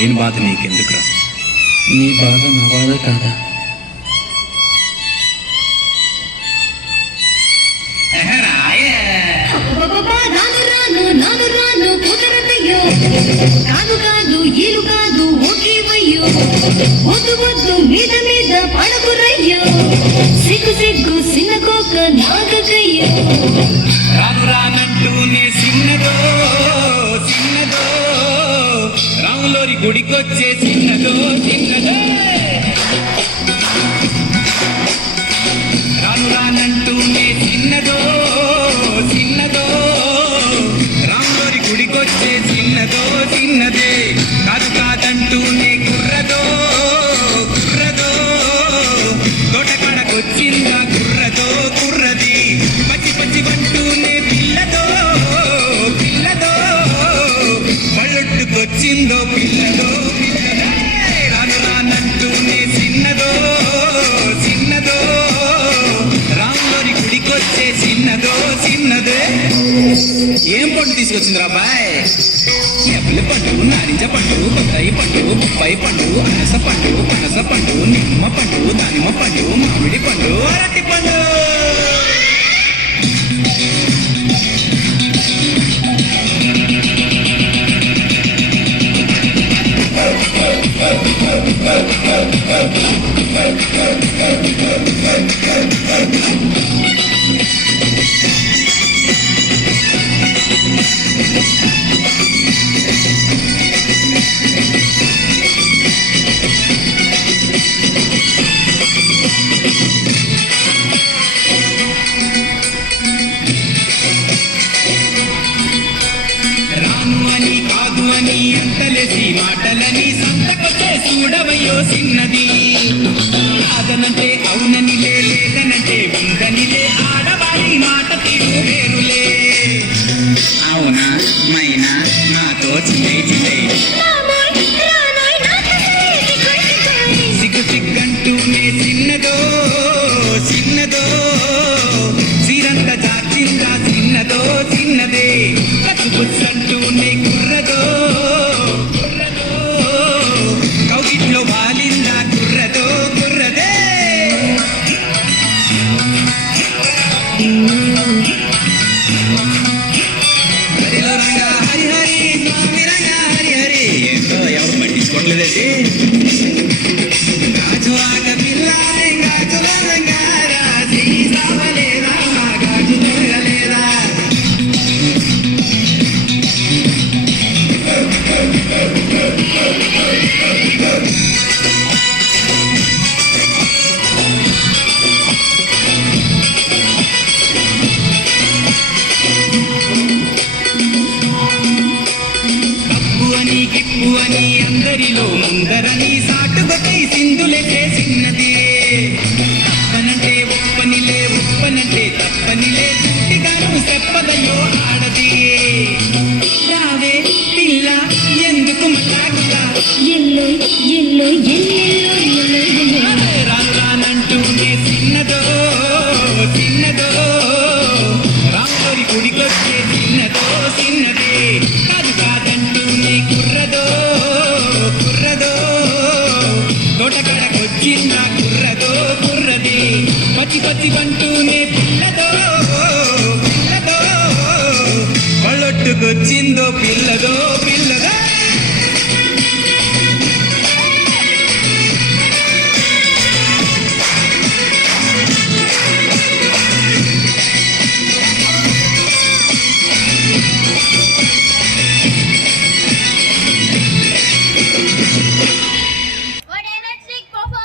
లేని బాధ నీకెందుకురా? నీ బాధ నా బాధ కాదా? కాదు కాదు ఈలు కాదు ఓకేవయ్యో, వద్దు వద్దు మీద మీద పడకురయ్యో, సిగ్గు సిగ్గు సిన్నకోక నాగకయ్యో. రాను రానంటూనే చిన్నదో చిన్నదో, రాములోరి గుడికొచ్చే చిన్నదో చిన్నదో. రాను రానంటూనే చిన్నదో చిన్నదో, రాములోరి గుడికొచ్చే చిన్నదో చిన్నదే. కాదు కాదంటూనే కుర్రదో కుర్రదో, తోటకాడకొచ్చిందా కుర్రదో కుర్రది. పచ్చి పచ్చి వంటూనే పిల్లదో పిల్లదో, పళ్ళొట్టుకొచ్చిందో పిల్లదో పిల్లదో. రాను రానంటూనే చిన్నదో చిన్నదో, రాములోని గుడికొచ్చే చిన్నదో చిన్నదే. ఏం పండు తీసుకొచ్చిందిరా బాయ్? ఎప్పలి పండు, నారింజ పండు, కొత్తాయి పండు, బొప్పాయి పండు, అనస పండు, పనస పండు, నిమ్మ పండు, దానిమ్మ పండు, మామిడి పండు, అరటి పండు. అంతలేసి మాటలని సంతకొచ్చే చూడవయ్యో చిన్నది. కాదనంటే అవుననిలే, లేదనంటే ఉందనిలే, ఆడవారి మాట తీరు వేరులే. అవునా మైనా నాతో చిన్నై చిన్నై, సిగ్గు సిగ్గంటూనే చిన్నదో చిన్నదో, సిరంత జాచిందా చిన్నదో చిన్నదే. కచ్చుపుచ్చంటూనే కుర్రదో కుర్రదో, కౌగిట్లో వాలిందా కుర్రదో కుర్రదే. హరిలో రంగా హరి హరి, స్వామి రంగా హరి హరి. ఏంటో ఎవరు పట్టించుకోవట్లేదండి. గాజు ఆట పిల్ల గాజుల రంగారా, సీతావలేరా గాజు దొరగలేరా. గిప్పు అని అందరిలో ముందరని సాటుకొచ్చి సింధులెట్టే చిన్నది. తప్పనంటే ఉప్పనిలే ఉప్పనంటే తప్పనిలే, చుట్టిగాను చెప్పదయ్యో ఆడది. రావే పిల్ల ఎందుకు మటాకులా, ఎల్లో ఎల్లో ఎల్లో ఎల్లో, రాను రానంటూనే చిన్నదో చిన్నదో, రాములోరి గుడికొచ్చే చిన్నదో చిన్నదే. కాదు కాదంటూనే కుర్రదో కుర్రదో, తోటకాడకొచ్చిందా కుర్రదో కుర్రది. పచ్చి పచ్చి వంటూనే పిల్లదో పిల్లదో, పళ్ళొట్టుకొచ్చిందో పిల్లదో.